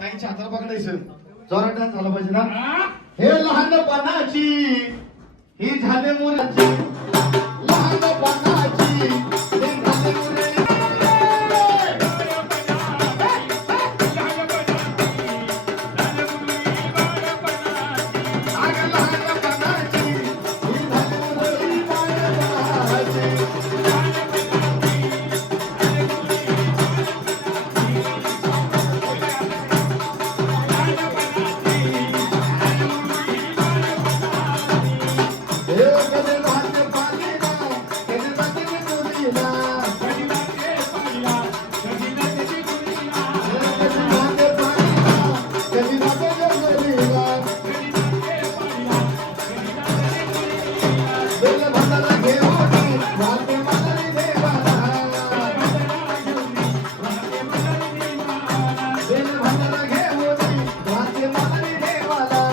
ताईंच्या हाताला पकडायचं जोरात डान्स झाला पाहिजे ना. हा. हे लहानपणाची ही झाले मुलाची लहानपणाची हे झाले मुलाची. अगं लहानपणाची ही झाले मुलाची बाळपणाची. हे कधी लहान पाणीला, कधी जाते तुरीला. हे कधी लहान पाणीला, कधी जाते तुरीला. बेल भाताला घेऊन वाटे मातारी देवाला. बेल भाताला घेऊन वाटे मातारी देवाला.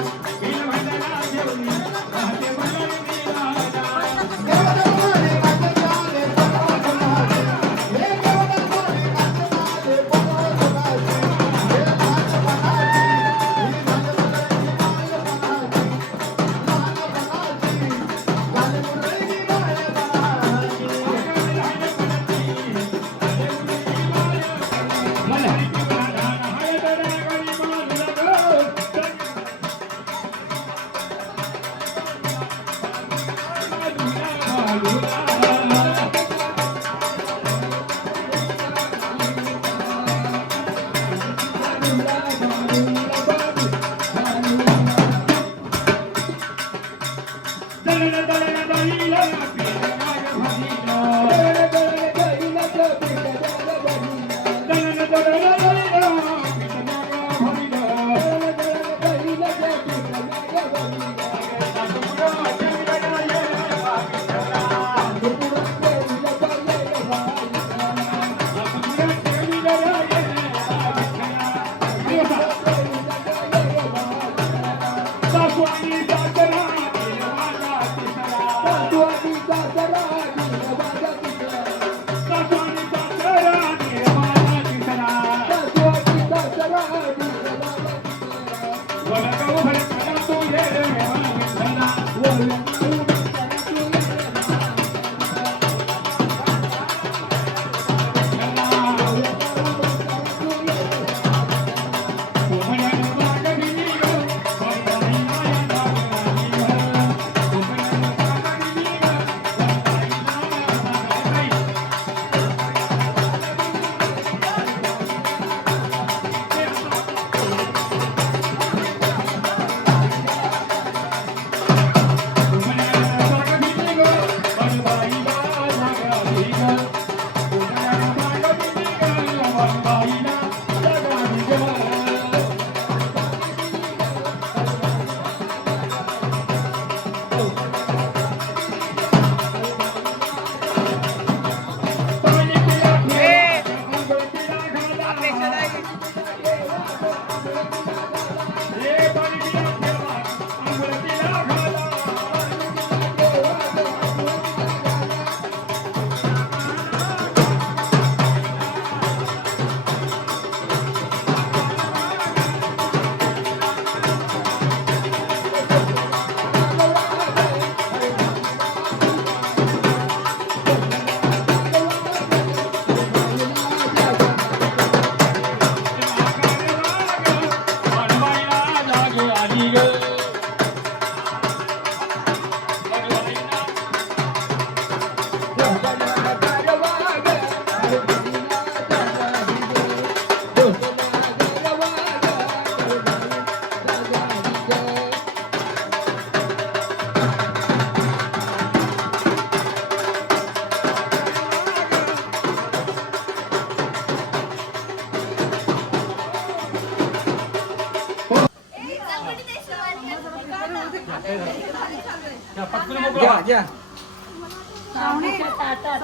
पाहुण्याच्या ताटात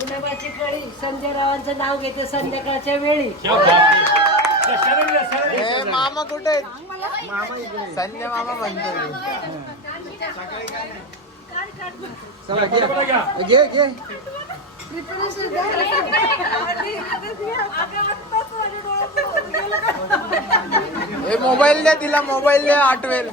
गुलाबाची कळी संजय रावांचं नाव घेते संध्याकाळच्या वेळी. मामा कुठे आहेत? संजय मामा म्हणतो. घे घे. मोबाईल द्या तिला, मोबाईल द्या, आठवेल.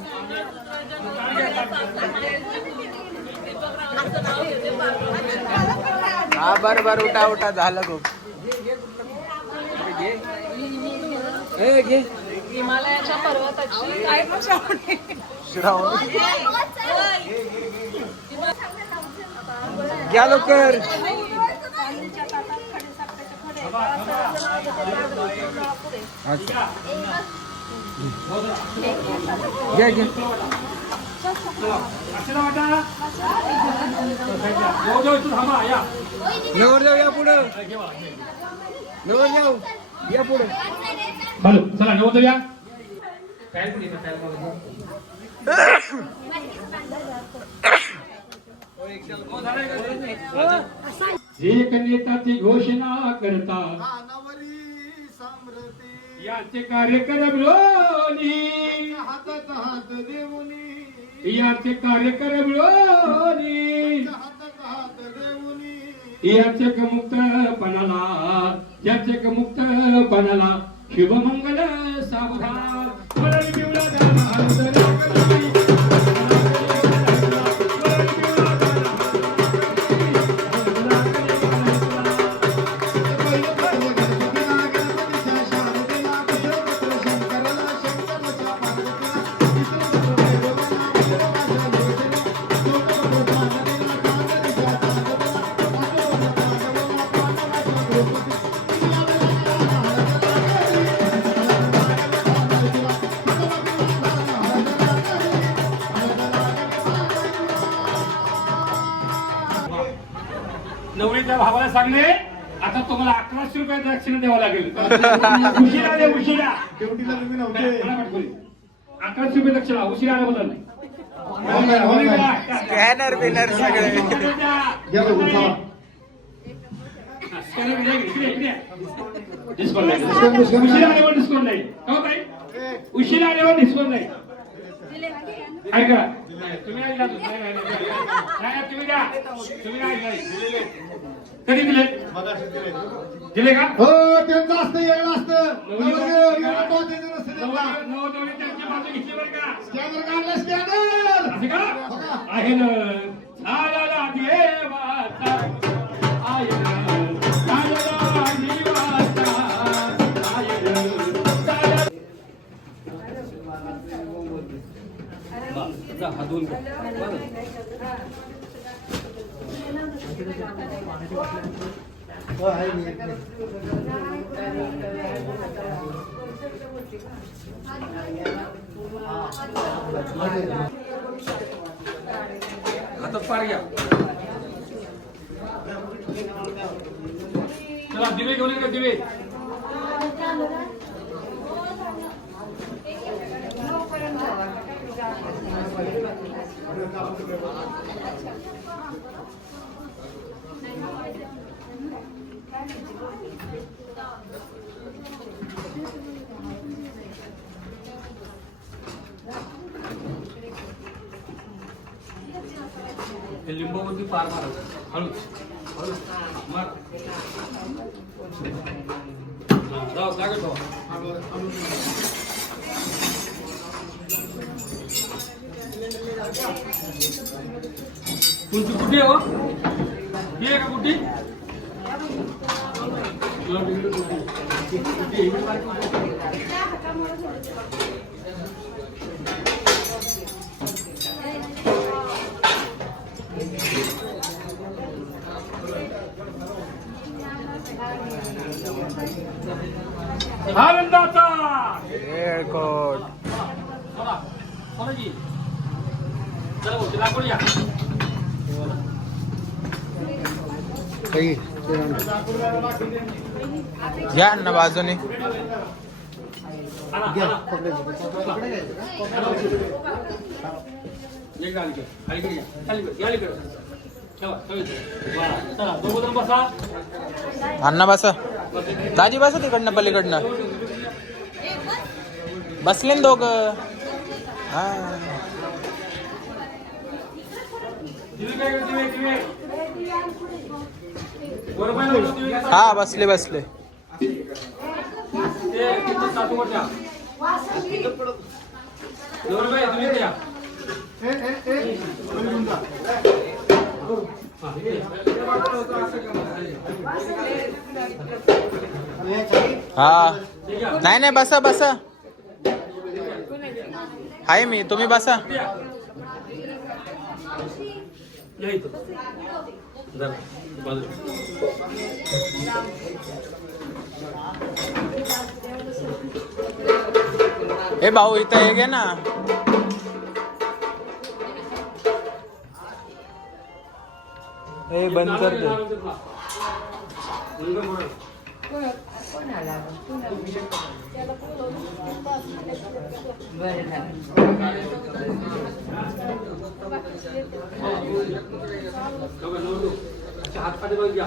हा बर उठा उठा, झालं खूप. घे हिमालयाच्या पर्वताची काय श्रावण घ्या लवकर. घ्या घ्या. नवर जाऊ या पुढं, नवर जाऊ या पुढं. चला नव्हतं या. एक नेत्याची घोषणा करता याचे कार्यक्रम लोणी, हातात हात देऊनी, याचे कार्यक्रम लोणी, हातात देऊनी, याचे मुक्तपणाला, याचे मुक्तपणाला शुभमंगल सावधान. वरळी पिवळा गाला हरदर करी, नवरीच्या भावाला सांगणे आता तुम्हाला 1100 रुपये दक्षिणा द्यावं लागेल. उशिरा दे, उशिरा. ड्युटीला तुम्ही नव्हते. 1100 रुपये दक्षिणा उशिरा आल्याबद्दल नाही. स्कॅनर बिनर सगळे. घ्या बघू, चला. डिस्काउंट नाही. उशिरा आल्यावर डिस्काउंट नाही. हो ताई? उशिरा आल्यावर डिस्काउंट नाही. ऐका तुम्ही ऐकला तुम्ही द्या, तुम्ही ऐकला. कधी दिले? दिले का? हो, त्यांचं असतं, येणं असतं. एवढं टोचायचं नसतं त्यांना. त्यांची बाजू घेतली बरं का? स्कॅनर काढला, स्कॅनर. असं का? आहे ना. झालेला देवाचा आहे ना. झालेला देवाचा आहे ना. आता पार घ्या. चला दिवे घेऊन ये का दिवे. लिंबावरती पार मारायचं हळूच हळूच मार. जाऊ जागा ठेवा. तुमची कुठे हो? ही आहे का कुठे? आनंदाचा एअरकोट. चला चला जी. चला भाऊ, लाकूड या. या ना बाजूने. एक अलीकडे अलीकडे घ्या अलीकडे या अलीकडे ठेवा ठेवा चला दोघं जण बसा अण्णा बसा दाजी बसा तिकडनं पलीकडनं बसले ना दोघं हा हा बसले बसले हा नाही नाही बसा बसा आहे मी तुम्ही बसा हे भाऊ इथं हे घे ना हे बंद कर दे हात पाठी बघ घ्या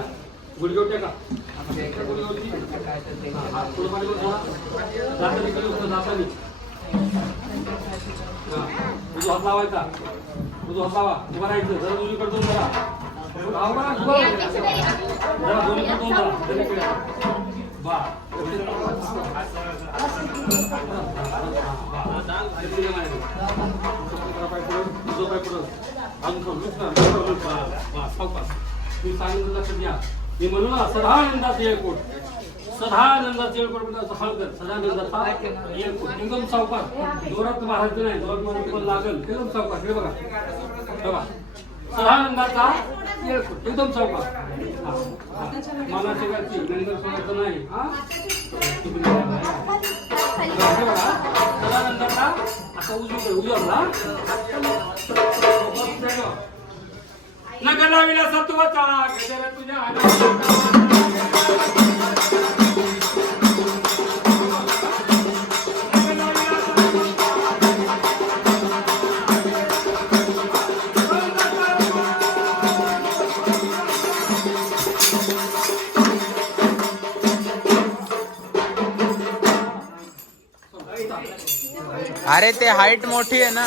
गुडघे उठ्या का तुझा हात लावायचा तुझा हात लावा उभा राहायचं जरा दोन्हीकडे दोन जरा जरा दोन्हीकडे दोन जरा बा मी सांगितलं लक्षात घ्या मी म्हणू ना सदानंदाचा येळकोट सदानंदाचा येळकोट म्हणजे हळकर सदानंदाचा येळकोट एकदम सावकार जोरात मारायचं नाही जोरात मारायचं पण लागल एकदम सावकार हे बघा बघा सदानंदाचा येळकोट एकदम सावकार मला शेगाची नंतर सोडायचं नाही हा सदानंदाचा आता उजवला नगला विला सत्वाचा गजर तुझ्या अरे ते हाईट मोठी आहे ना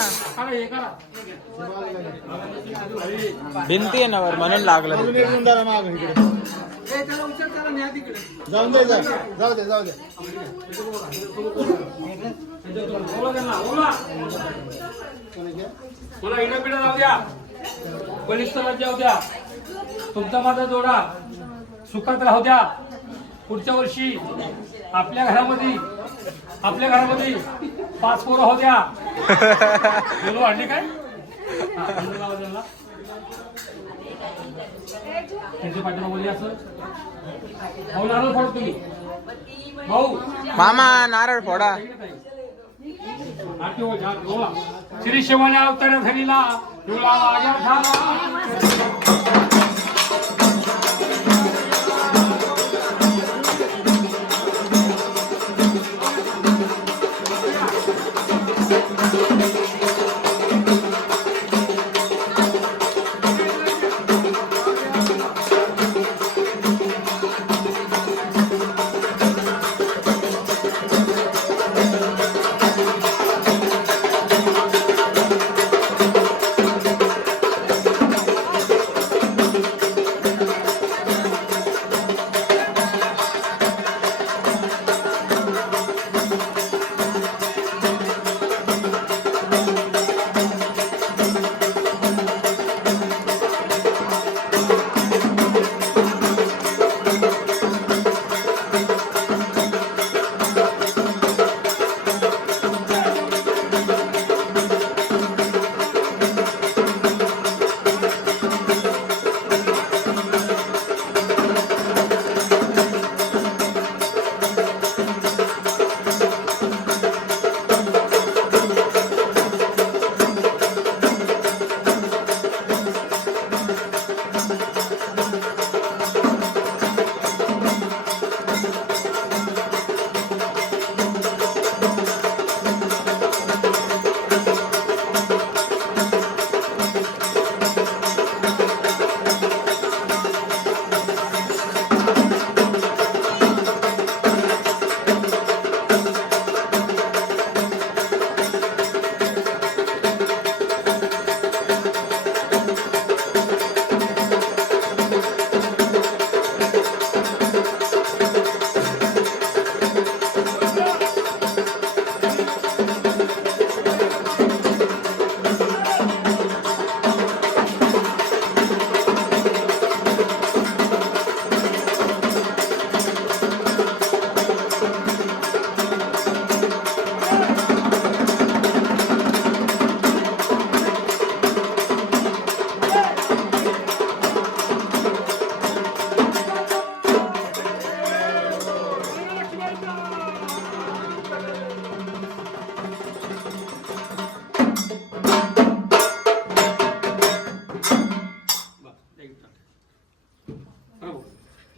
भिंती आहे ना वर म्हणून लागलं जाऊन दे जाऊ दे जाऊ दे मला इडापिडा जाऊ द्या बलिष्ठरात जाऊ द्या तुमचा माझा जोडा सुखात राहू द्या पुढच्या वर्षी आपल्या घरामध्ये 5 पोरं होऊ द्या बोलू वाढली काय त्यांच्या पाठीमा बोलली असं भाऊ नारळ फोड तुम्ही भाऊ मामा नारळ फोडा श्री शिवाने अवतार धरीला तुला माझ्या झाला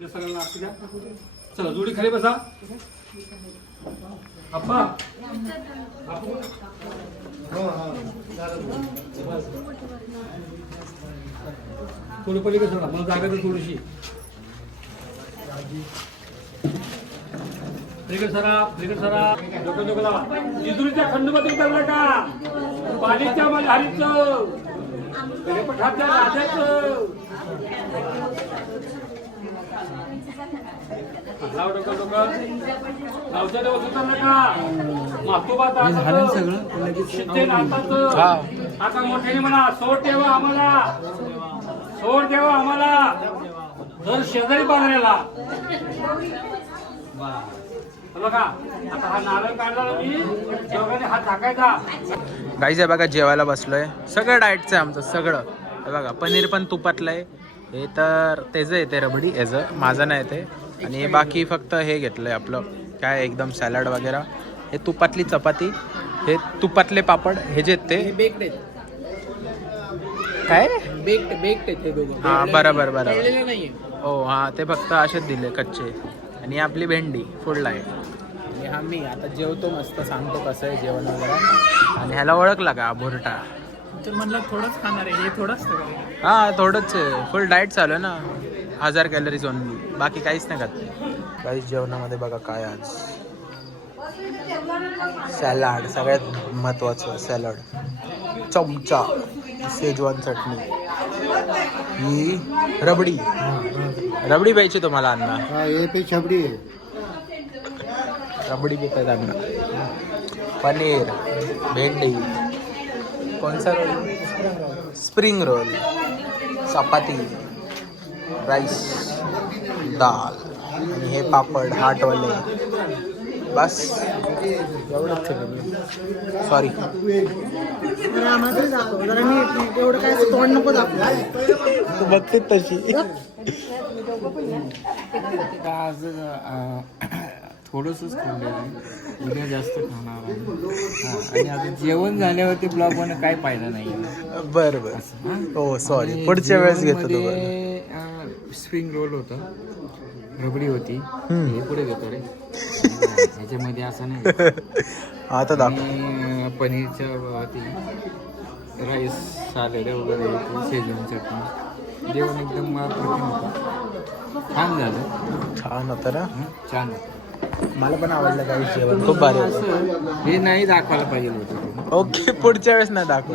या सगळ्यांना आरती द्या. चला जोडी खाली बसा. अप्पा थोडी पलीकडे सोडा, मला जागा तर थोडीशी. पलीकडे सरा डोकं लावा. जिजुरीच्या खंडोबातील करलं का पालीच्या मल्हारीचं रेपठाच्या राजाचं लाव डोकं गावच्या देव सुचलं का मातोबा सगळं शिंदे नाताचं आता मोठ्याने म्हणा सोड देवा आम्हाला जर शेजारी बांधण्याला बघा आता हा नारळ काढला ना मी दोघांनी हात टाकायचा. गाईज आहे बघा जेवायला बसलोय. सगळं डाएटचं आहे आमचं सगळं. हे बघा पनीर पण तुपातलं आहे. हे तर त्याचं येते रबडी याचं, माझं नाही ते. आणि हे बाकी फक्त हे घेतलंय आपलं काय एकदम सॅलड वगैरे. हे तुपातली चपाती, हे तुपातले पापड, हे जे ते बेक्ड आहेत. काय बेक्ड आहेत ते दोघं. हां बरोबर तळलेले नाहीये. हो हां ते फक्त असेच दिले कच्चे. आणि आपली भेंडी फुल आहे. आणि आम्ही आता जेवतो मस्त, सांगतो कसं आहे जेवण वगैरे. आणि ह्याला ओळखला का भुरटा? तर म्हणलं थोडंच खाणार आहे, हे थोडंच हां थोडंच आहे. फुल डाएट चालू आहे ना, 1000 कॅलरीज ओनली, बाकी काहीच नाही खात. काहीच जेवणामध्ये बघा काय आज सॅलड, सगळ्यात महत्त्वाचं सॅलड, चमचा शेजवान चटणी, ही रबडी प्यायची तुम्हाला अण्णा? रबडी पितात अण्णा. पनीर, भेंडी, कोणसा रोल? स्प्रिंग रोल, चपाती, राईस, दाल आणि हे पापड हाटवाले. बस एवढंच आहे. सॉरी एवढं काय तोंड नको दाखवू. तू बघते तशी. आज थोडंसंच खाल्लेलं आहे, उद्या जास्त खाणार आहे. आणि आता जेवण झाल्यावरती ब्लॉग बनवून काय फायदा नाही. बरं बरं हो सॉरी, पुढच्या वेळेस घेतो तुम्हाला. स्प्रिंग रोल होता, रबडी होती, हे पुढे घेतो रे. ह्याच्यामध्ये असं नाही. आता दाखव. आणि पनीरच्या होती, राईस, सॅलड वगैरे होती, शेजवान चटणी. जेवण एकदम अप्रतिम होतं, छान झालं. छान होतं ना? छान होतं. मला पण आवडलं काही जेवण, खूप भारी होतं. असं हे नाही दाखवायला पाहिजे होतं. ओके पुढच्या वेळेस नाही दाखव.